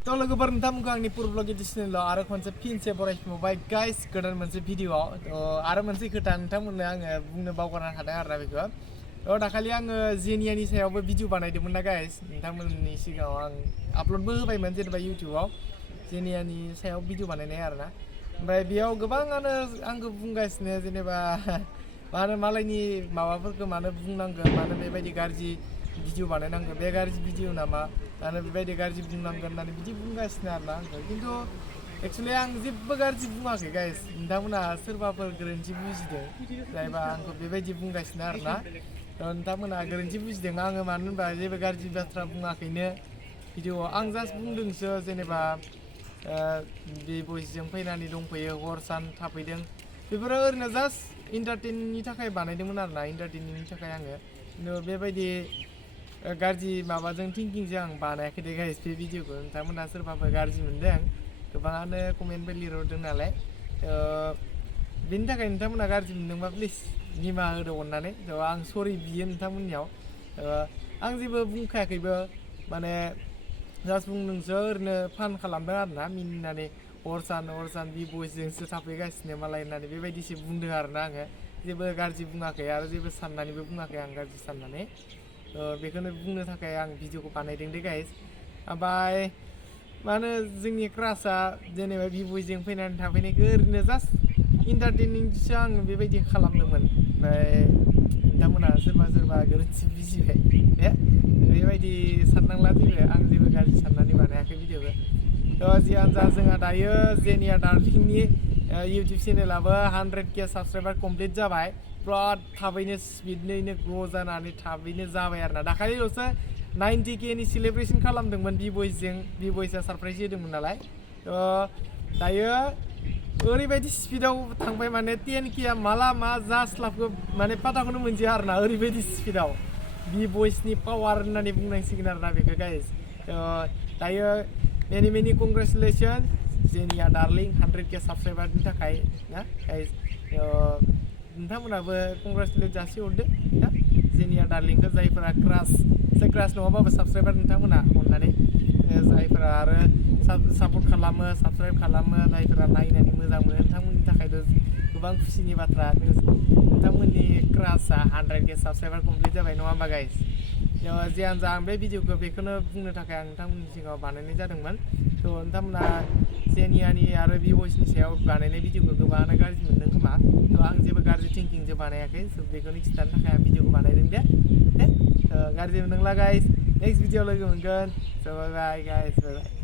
To logoफोर नोंथांमोनखौ आंनि पुर blog एडिशनेलाव आरो खनसे फिनसे बरायफिनबाय गाइस गोदान मोनसे भिडिअआव आरो मोनसे खोथा नोंथांमोननो आङो बुंनो बावगारना थादों आरोना बेखौ दाखालि आङो जेनियानि सायावबो भिडिअ बानायदोंमोन ना गाइस नोंथांमोननि सिगाङाव आं आपल'डबो होबायमोन जेनेबा इउटिउबाव जेनियानि सायाव भिडिअ बानायनाय आरोना ओमफ्राय बेयाव गोबाङानो आंखौ बुंगासिनो जेनेबा मानो मालायनि माबाफोरखौ मानो बुंनांगौ मानो बेबायदि गाज्रि भिडिअ बानायनांगौ बे गाज्रि भिडिअ नामा मानो बेबायदि गाज्रि बुंनांगोन होननानै बिदि बुंगासिनो आरोना आंखौ खिन्थु एक्सुवेलि आं जेबो गाज्रि बुङाखै गाइस नोंथांमोना सोरबाफोर गोरोन्थि बुजिदों जायबा आंखौ बेबायदि बुंगासिनो आरोना नोंथांमोना गोरोन्थि बुजिदों आङो मानो होनबा जेबो गाज्रि बाथ्रा बुङाखैनो भिडिअआव आं जास्ट बुंदोंसो जेनेबा बे बयसजों फैनानै दंफैयो हर सान थाफैदों बेफोरो ओरैनो जास्ट इन्टारटेननि थाखाय बानायदोंमोन आरोना इन्टारटेननि थाखाय आङो खिन्थु बेबायदि गाज्रि माबाजों थिंकिंजों आं बानायाखै दे गाइस बे भिडिअखौ नोंथांमोना सोरबाफोर गाज्रि मोनदों गोबाङानो कमेन्टबो लिरहरदों नालाय बेनि थाखाय नोंथांमोना गाज्रि मोनदोंबा प्लिज निमाहा होदो अननानै आं सरि बियो नोंथांमोननियाव आं जेबो बुंखायाखैबो माने जास्ट बुंदोंसो ओरैनो फान खालामदों आरोना मिनिनानै हर सान बि बयसजोंसो थाफैगासिनो मालाय होननानै बेबायदिसो बुंदों आरोना आङो जेबो गाज्रि बुङाखै आरो जेबो साननानैबो बुङाखै आं गाज्रि साननानै बेखौनो बुंनो थाखाय आं भिडिअखौ बानायदों दे गाइस ओमफ्राय मा होनो जोंनि क्रासआ जेनेबा बिबयजों फैनानै थाफैनायखौ ओरैनो जास्ट इन्टारटेनिंसो आं बेबायदि खालामदोंमोन ओमफ्राय नोंथांमोना सोरबा गोरोन्थि बुजिबाय बेबायदि साननांला जेबो आं जेबो गाज्रि साननानै बानायाखै भिडिअखौ जियानो जा जोंहा दायो जेनिया डार्लिंनि इउटिउब चेनेलाबो 100K साबसक्राइबार कमप्लिट जाबाय बिराद थाबैनो स्पिडैनो ग्र' जानानै थाबैनो जाबाय आरोना दाखालिल'सो 90K नि सेलेब्रेसन खालामदोंमोन बिबयसआ सारप्राइज होदोंमोन नालाय दायो ओरैबायदि स्पिडाव थांबाय माने 10K माला मा जास्लाबखो माने पाताखौनो मोनजिया आरोना ओरैबायदि स्पिडाव बिबयसनि पावार होननानै बुंनांसिगोन आरोना बेखौ गाइस दायो मेनि कंग्रेचुलेसन जेनिया डार्लिं 100K साबसक्राइबारनि थाखाय ना गाइस नोंथांमोनाबो कंग्रेचुलेट जासिहरदो ना जेनिया डार्लिंखौ जायफोरा क्रास नङाबाबो साबसक्राइबार नोंथांमोना अननानै जायफोरा आरो सापर्ट खालामो साबसक्राइब खालामो जायफोरा नायनानै मोजां मोनो नोंथांमोननि थाखायथ' गोबां खुसिनि बाथ्रा नोंथांमोननि क्रासआ 100K साबसक्राइबार कमप्लिट जाबाय नङा होमबा गाइस जियानो जा आं बे भिडिअखौ बेखौनो बुंनो थाखाय आं नोंथांमोननि सिगाङाव बानायनाय जादोंमोन नोंथांमोना जेनियानि आरो बिबयसनि सायाव बानायनाय भिडिअखौ गोबाङानो गाज्रि मोनदों खोमा आं जेबो गाज्रि थिंकिंजों बानायाखै बेखौनो खिन्थानो थाखाय आं भिडिअखौ बानायदों दे गाज्रि मोनदोंला गाइस नेक्स्ट भिडिअ लोगो मोनगोन बाय बाय गाइस बाय बाय